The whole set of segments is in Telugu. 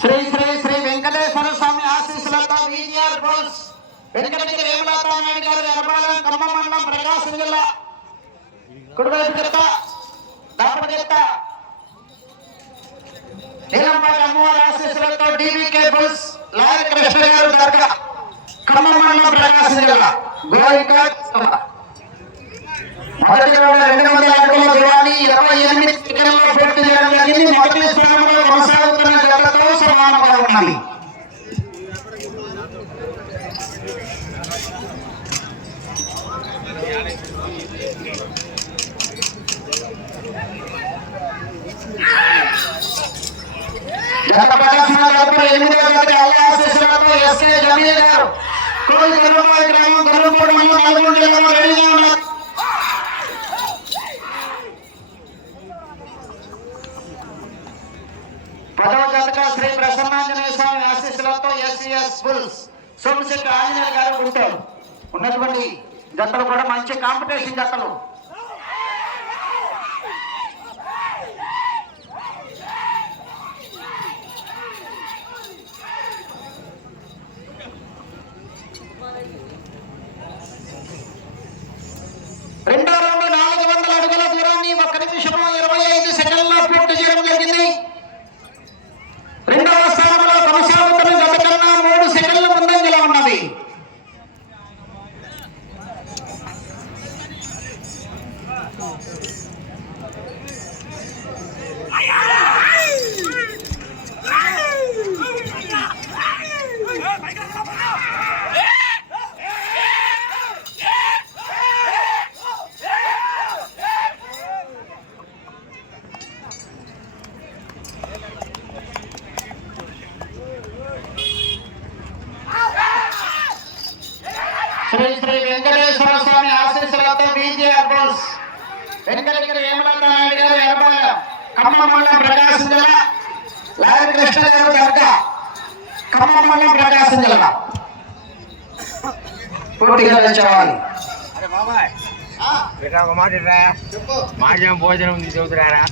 శ్రీ శ్రీ శ్రీ వెంకటేశ్వర స్వామి ఆశీస్సులతో విజిఆర్ బోస్ వెంకటగిరి వేమలతా నాయుడు గారు ఎర్రబాలెం ఖమ్మం మండలం ప్రకాశం జిల్లా కుడివైపు జత దాపటి జత నీలంపాటి అమ్మవారి ఆశీస్సులతో డివికే బోస్ లాయర్ కృష్ణ గారు దర్గా ఖమ్మం మండలం ప్రకాశం జిల్లా గోవింద మొదటి 200 అడుగుల దూరాన్ని 28 సెకండ్లలో పూర్తి చేయడం జరిగింది. మొదటి స్థానంలో కొనసాగుతున్న జతతో సమానంగా ఉన్నది. జత ప్రదర్శన తదుపరి 8వ జత ఆశీస్సులతో ఎస్కే జమీర్ గారు కోయి గొర్రెపాలెం గ్రామం గొర్రెపాడు మండలం నల్గొండ జిల్లాలో రెడీగా ఉన్నారు. పదవ జతగా శ్రీ ప్రసన్నాంజనేయ స్వామి ఆశీస్సులతో ఎస్సీఎస్ బుల్స్ సోమశెట్టి ఆంజనేయ గారు గుంటూరు ఉన్నటువంటి జతలు కూడా మంచి కాంపిటీషన్ జతలు. రెండో రౌండ్ 400 అడుగుల దూరాన్ని 1 నిమిషం 25 సెకండ్లలో పూర్తి చేయడం జరిగింది. రెండవ స్థానంలో కొనసాగుతున్న జత కన్నా 3 సెకండ్ల ముందంజలో ఉన్నది. శ్రీ శ్రీ వెంకటేశ్వర స్వామి ఆశీస్సులతో విజిఆర్ బోస్ వెంకటగిరి వేమలతా నాయుడు గారు ఎర్రబాలెం ఖమ్మం మండలం ప్రకాశం జిల్లా లాయర్ కృష్ణ గారు దర్గా ఖమ్మం మండలం ప్రకాశం జిల్లా పూర్తిగా తెచ్చేవాలి. భోజనం చెబుతున్నారా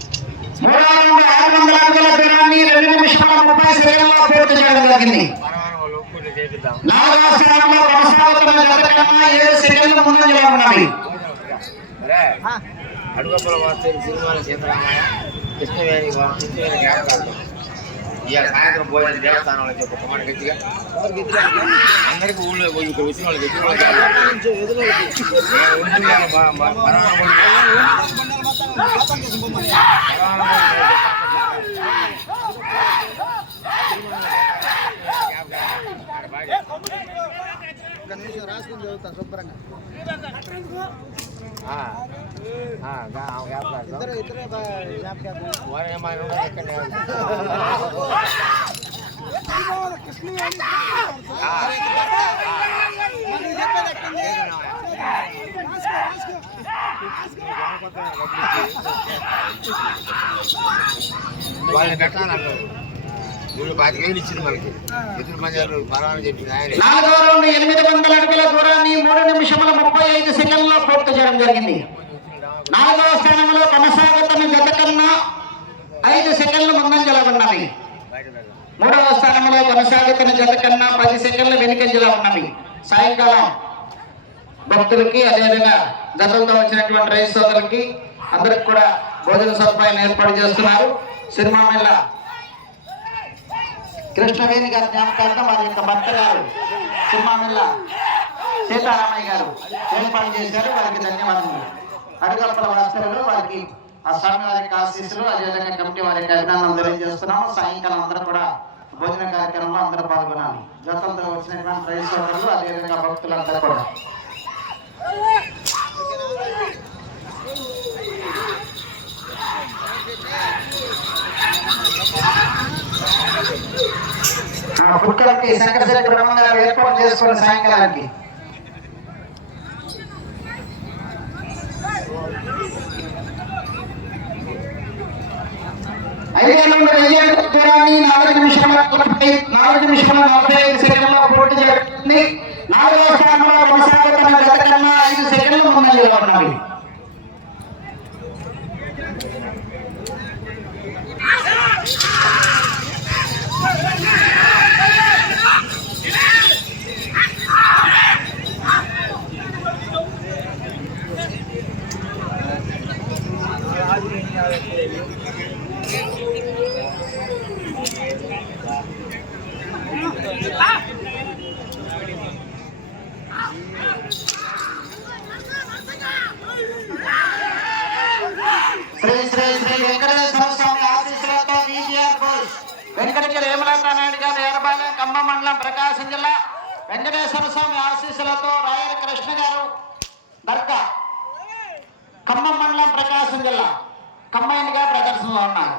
600 అడుగుల దూరాన్ని 2 నిమిషాల 30 సెకండ్లలో పూర్తి చేయడం జరిగింది. 4వ స్థానంలో కొనసాగుతున్న జత కన్నా 7 సెకండ్ల ముందంజలో ఉన్నది. అడుగప్పుల సినిమాల సీతారామయ్య కృష్ణవేణి జ్ఞాపకాలు ఇవాళ సాయంత్రం భోజనం దేవస్థానంలో చెప్పు కుమార్ గట్టిగా అందరికీ ఊళ్ళో పోయి ఇక్కడ వచ్చిన వాళ్ళకి ఎదురు రాసుకుని చదువుతా శుభ్రంగా వాళ్ళని పెట్టాలంటారు. 25,000 ఇచ్చింది మనకి ఎదురు మంజాలు పరామని చెప్పిన ఆయన. 4వ రౌండ్ 800 అడుగుల దూరాన్ని 3 నిమిషముల 35 సెకండ్లలో పూర్తి చేయడం జరిగింది. 4వ స్థానంలో కొనసాగుతున్న జత కన్నా 5 సెకండ్ల ముందంజలో ఉన్నది. 3వ స్థానంలో కొనసాగుతున్న జత కన్నా 10 సెకండ్ల వెనుకంజలో ఉన్నది. సాయంకాలం భక్తులకి అదేవిధంగా జతలతో వచ్చినటువంటి రైతు సోదరులకి అందరికి కూడా భోజన సదుపాయాన్ని ఏర్పాటు చేస్తున్నారు. సిరిమామిళ్ళ కృష్ణవేణి గారి జ్ఞాపకార్థం వారి యొక్క భర్త గారు సిరిమామిళ్ళ సీతారామయ్య గారు ఏర్పాటు చేశారు. వారికి ధన్యవాదాలు. అడుగప్పల వాస్తవులు వారికి ఆ స్వామి వారి యొక్క ఆశీస్సులు అదేవిధంగా కమిటీ వారి యొక్క అభినందనలు తెలియజేస్తున్నాము. సాయంకాలం అందరూ కూడా భోజన కార్యక్రమంలో అందరూ పాల్గొనాలి. జతలతో వచ్చినటువంటి రైతు సోదరులు అదేవిధంగా భక్తులు అందరూ కూడా పుట్టలకి శంకరశెట్టి బ్రహ్మ గారు ఏర్పాటు చేసుకున్న సాయంకాలానికి దూరాన్ని 4 నిమిషముల 45 సెకండ్ల పోటీ జరుగుతుంది. 4వ స్థానంలో కొనసాగుతున్న జత కన్నా 5 సెకండ్ల ముందంజలో ఉన్నవి. శ్రీ శ్రీ శ్రీ వెంకటేశ్వర స్వామి ఆశీస్సులతో విజిఆర్ బోస్ వెంకటగిరి హేమలతా నాయుడు గారు ఏరబాలెం ఖమ్మం మండలం ప్రకాశం జిల్లా వెంకటేశ్వర స్వామి ఆశీస్సులతో రాయల కృష్ణ గారు దర్గా ఖమ్మం మండలం ప్రకాశం జిల్లా కంబైన్గా ప్రదర్శనలో ఉన్నారు.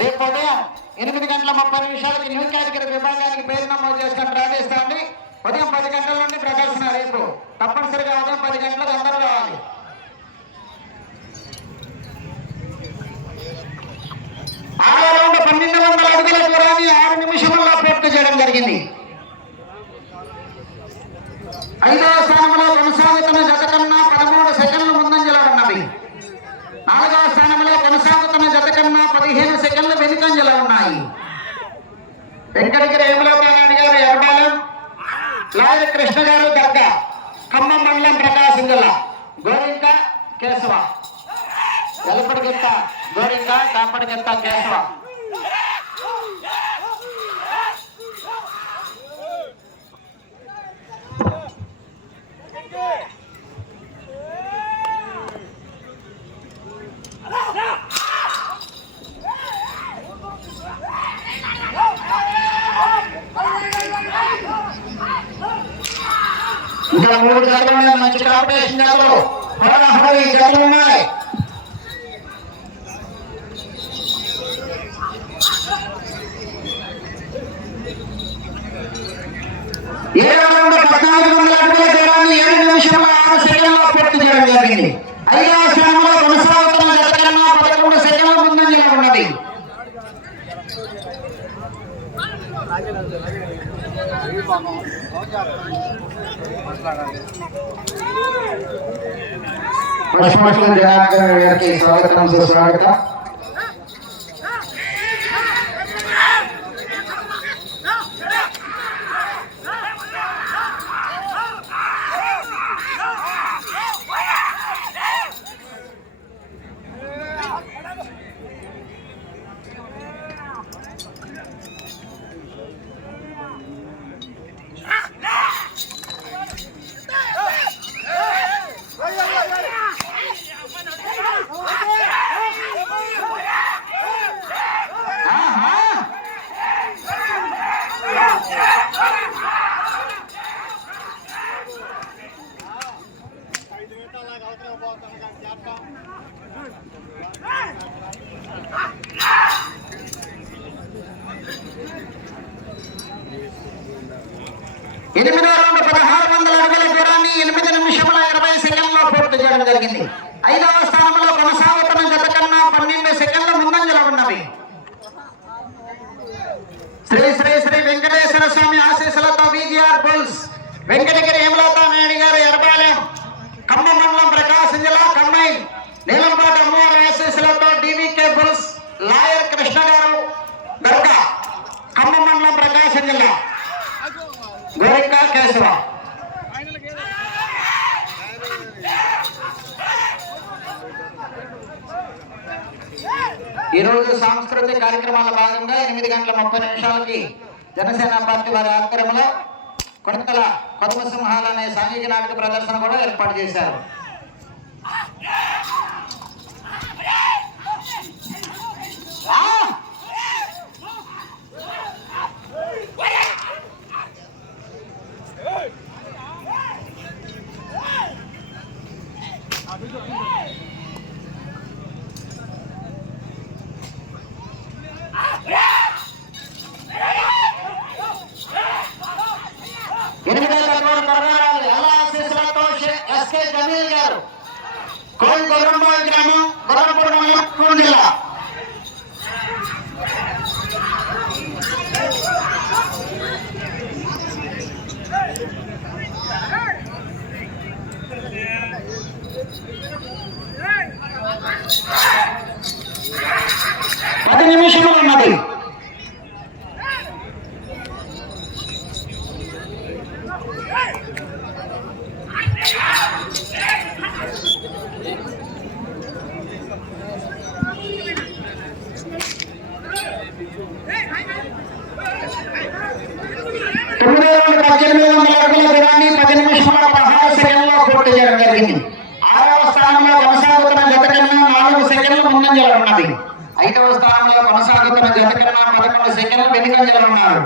రేపు ఉదయం 8:30 న్యూ కేటగిరీ విభాగానికి పేరు నమోదు చేసుకుని ప్రార్థిస్తామండి. ఉదయం 10 గంటల నుండి ప్రదర్శన. రేపు తప్పనిసరిగా ఉదయం 10 గంటలకు అందరూ రావాలి. ఆరో రౌండ్ 1200 అడుగుల దూరాన్ని 6 నిమిషముల్లో పూర్తి చేయడం జరిగింది. 5వ స్థానంలో కొనసాగుతున్న జత కన్నా 13 సెకండ్లు ముందంజలో ఉన్నవి. 4వ స్థానంలో కొనసాగుతున్న జత కన్నా 15 సెకండ్లు వెనుకంజలో ఉన్నాయి. వెంకటగిరి హేమలతా నాయుడు గారు ఎర్రబాలెం, లాయర్ కృష్ణ గారు దర్గా ఖమ్మం మండలం ప్రకాశం జిల్లా గోరింక కేశవ ఎలపడిగిత్త గోరింక కాపడిగిత్త కేశవ. ఇంకా 3 జతలు ఉన్నాయి. మంచి కాంపిటీషన్ జతలు, హోరాహోరీ జతలు ఉన్నాయి. ఏడవ రౌండ్ 1400 అడుగుల దూరాన్ని 7 నిమిషముల 6 సెకండ్లో పూర్తి చేయడం జరిగింది. 5వ స్థానంలో కొనసాగుతున్న జత కన్నా 11 సెకండ్ల ముందంజలో ఉన్నది. పుష్పశ్రీ జనార్దన్ గారికి స్వాగతం, సుస్వాగతం. ఎనిమిదో రౌండ్ 1600 అడుగుల దూరాన్ని 8 నిమిషముల 20 సెకండ్లో పూర్తి చేయడం జరిగింది. 5వ స్థానంలో కొనసాగుతున్న జత కన్నా 12 సెకండ్ల ముందంజలో ఉన్నవి. శ్రీ శ్రీ శ్రీ వెంకటేశ్వర స్వామి ఆశీస్సులతో విజిఆర్ బుల్స్ వెంకటగిరి హేమలతా నాయుడు గారు ఎర్రబాలెం ఖమ్మం మండలం ప్రకాశం జిల్లా కంబైన్ నీలంపాటి అమ్మవారి ఆశీస్సులతో డివికే బుల్స్ లాయర్ కృష్ణ గారు దర్గా ఖమ్మం మండలం ప్రకాశం జిల్లా గోరింక కేశవ. ఈరోజు సాంస్కృతిక కార్యక్రమాల భాగంగా 8:30 జనసేన పార్టీ వారి ఆధ్వర్యంలో కొనకల కొత్త సింహాలు అనే సాంఘిక నాటక ప్రదర్శన కూడా ఏర్పాటు చేశారు. ఎస్కే జమీల్ గారు కోల్ గొర్రంబాయి గ్రామం గొర్రంపూడి మండలం కర్నూలు జిల్లా. పది నిమిషములు ఉన్నది. ముందంజలో ఉన్నది. 5వ స్థానంలో కొనసాగుతున్న జత కన్నా 11 సెకండ్లు వెనుకంజలో ఉన్నారు.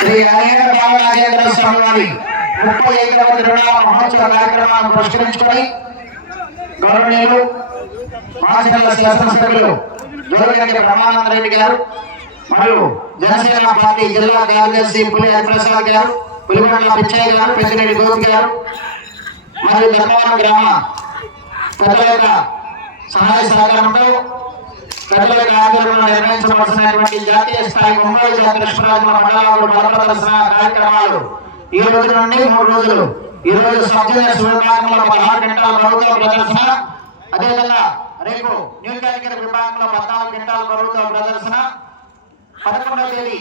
శ్రీ అయ్యన్న బాలనాగేంద్ర స్వామి వారి 35వ తిరునాళ్ళ మహోత్సవ కార్యక్రమాలను పురస్కరించుకొని గౌరవనీయులు మాచినల్ల శాసనసభ్యులు జోగిరెడ్డి బ్రహ్మానంద రెడ్డి గారు మరియు జనసేన పార్టీ జిల్లా కార్యదర్శి పులి హరిప్రసాద్ గారు, పులిగొండ పిచ్చయ్య గారు, పెద్దిరెడ్డి గోపి గారు మరియు ధర్మవరం గ్రామ పెద్దల యొక్క సహాయ సహకారంతో పెద్దల యొక్క ఆధ్వర్యంలో నిర్వహించవలసినటువంటి జాతీయ స్థాయి ఒంగోలు జాతి కృష్ణరాజుల మండలంలో బల ప్రదర్శన కార్యక్రమాలు ఈ రోజు నుండి 3 రోజులు. ఈ రోజు సబ్ జూనియర్స్ విభాగంలో 16 గంటల ప్రభుత్వ ప్రదర్శన, అదేవిధంగా రేపు న్యూ కేటగిరీ విభాగంలో 14 గంటల ప్రభుత్వ ప్రదర్శన, 11వ తేదీ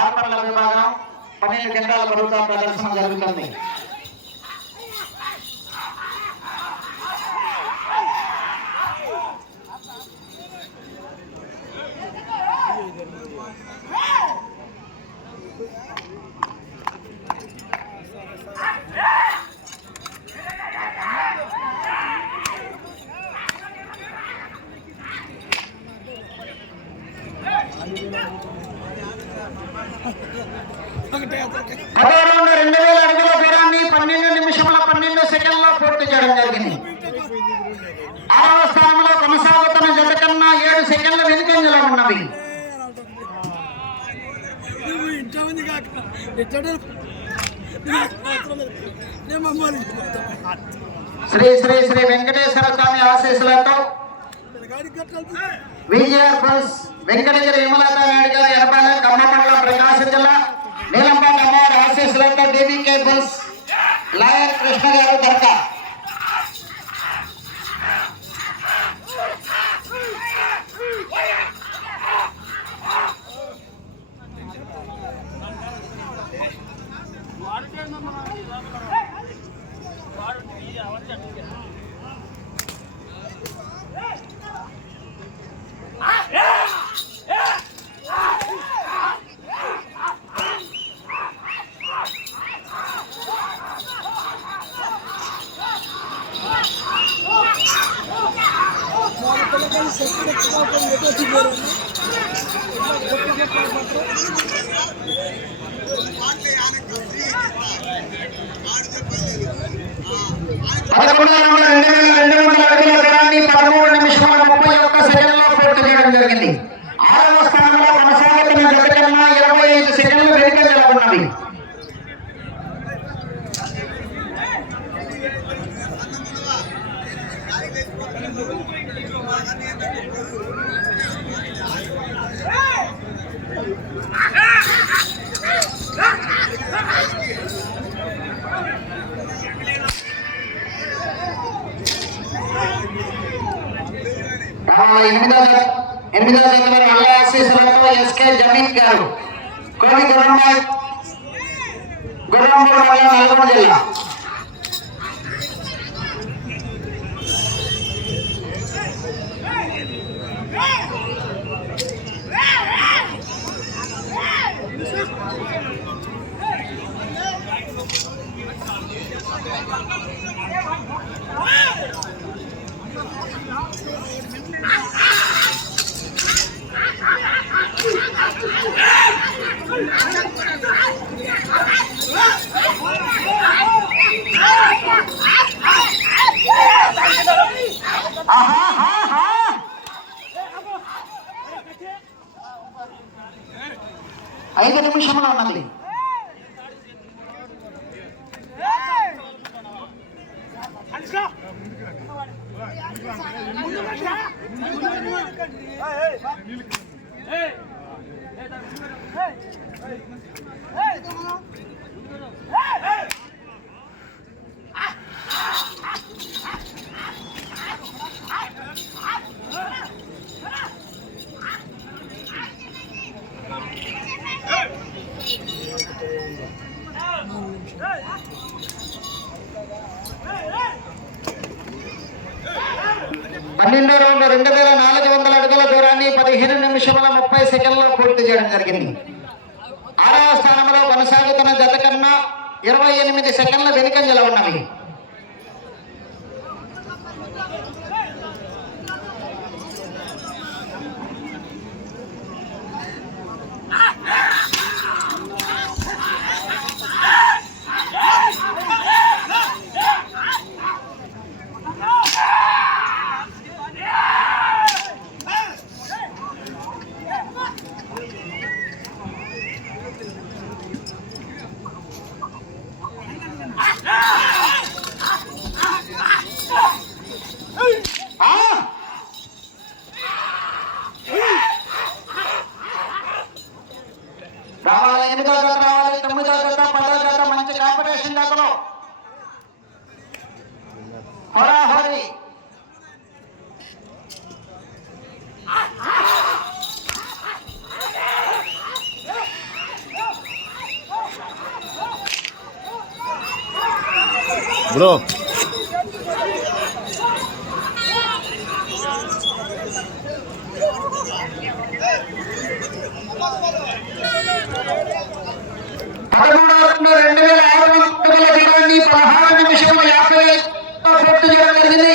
ఆరుపల్ల విభాగం 12 గంటల ప్రభుత్వ ప్రదర్శన జరుగుతుంది. పదో రౌండ్ 2000 అడుగుల దూరాన్ని 12 నిమిషముల 12 సెకండ్లో పూర్తి చేయడం జరిగింది. 6వ స్థానంలో కొనసాగుతున్న జత కన్నా 7 సెకండ్ల వెనుకంజలో ఉన్నవి. శ్రీ శ్రీ శ్రీ వెంకటేశ్వర స్వామి ఆశీస్సులతో విజయర్ బస్ వెంకటగిరి విమలత నాయుడు గారి ఎర్రపాలెం ఖమ్మం మండలం ప్రకాశం జిల్లా, నీలంపాటి అమ్మవారి ఆశీస్సులతో డీబీకే బస్ లాయర్ కృష్ణ గారు దర్గా. జరిగింది. 6వ స్థానంలో కొనసాగుతున్న జత కన్నా 25 సెకండ్లు వెనుకంజలో ఉన్నవి. ఎనిమిదవ జత వారి అల్ల ఆశీస్సులతో ఎస్కే జమీన్ గారు, కోడి గుర్రంపూర్ మండలం, నల్గొండ జిల్లా. ఐదు నిమిషంలో ఉన్నది. పన్నెండో రౌండ్ 2400 అడుగుల దూరాన్ని 15 నిమిషముల 30 సెకండ్లో పూర్తి చేయడం జరిగింది. 6వ స్థానంలో కొనసాగుతున్న జత కన్నా 28 సెకండ్ల వెనుకంజలో ఉన్నవి. రావాలి 8వ జత రావాలి, 9వ జత, 10వ జత మంచి కాంపిటీషన్ జతలో హోరాహోరీ. బ్రో పదమూడవ రౌండ్ 2600 దూరాన్ని 16 నిమిషముల 50 పూర్తి చేయడం జరిగింది.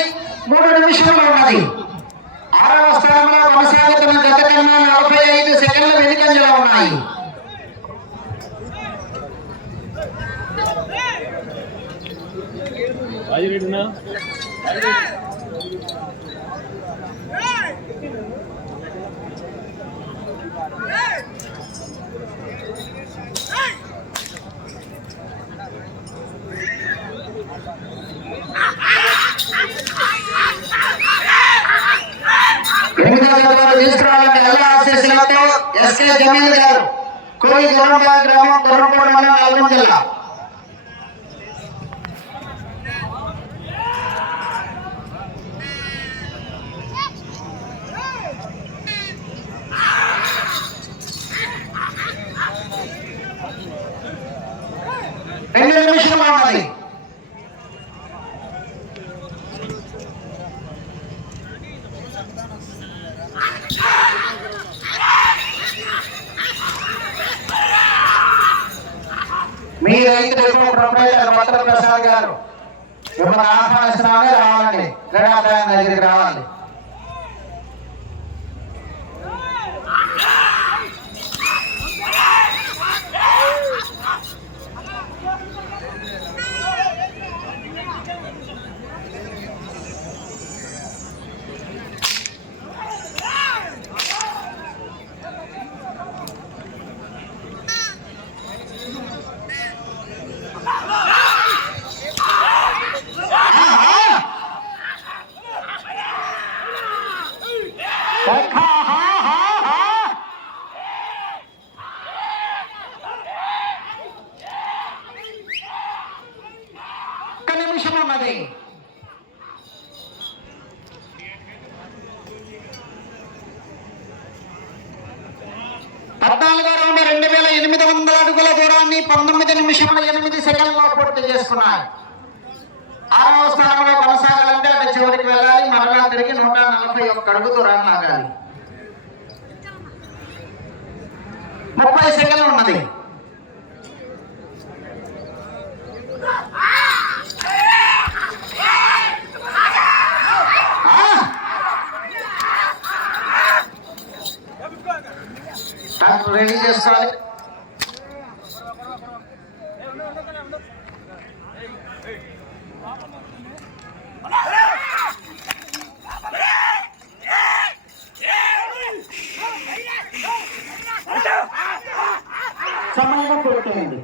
3 నిమిషములు ఉన్నది. 6వ స్థానంలో కొనసాగుతున్న జత కన్నా 45 సెకండ్ల వెనుకంజలో ఉన్నాయి. తీసుకురావాలంటే ఎలా ఆశీస్సులతో ఎస్కే జమీల్ గారు, కోయి గురంపాల గ్రామం, గుర్రంపూడి మండలం, నల్గొండ జిల్లా. రెండు నిమిషాలు ఉన్నది. మీ రైతు డిపో ప్రొపరేటర్ భద్ర ప్రసాద్ గారు మిమ్మల్ని ఆహ్వానిస్తున్నామని రావాలండి. క్రీడాకాయం దగ్గరికి రావాలి. ఒక్క నిమిషం ఉన్నది. పద్నాలుగో రౌండ్ 2800 అడుగుల దూరాన్ని 19 నిమిషముల 8 సెకండ్లో పూర్తి చేసుకున్నారు. 6వ స్థానంలో కొనసాగాలంటే అటు చివరికి వెళ్ళాలి. మరలా తిరిగి 141 అడుగు దూరాన్ని లాగాలి. 30 సెకండ్లు ఉన్నది. రెడీ చేసుకోవాలి. సమయం పూర్తయింది.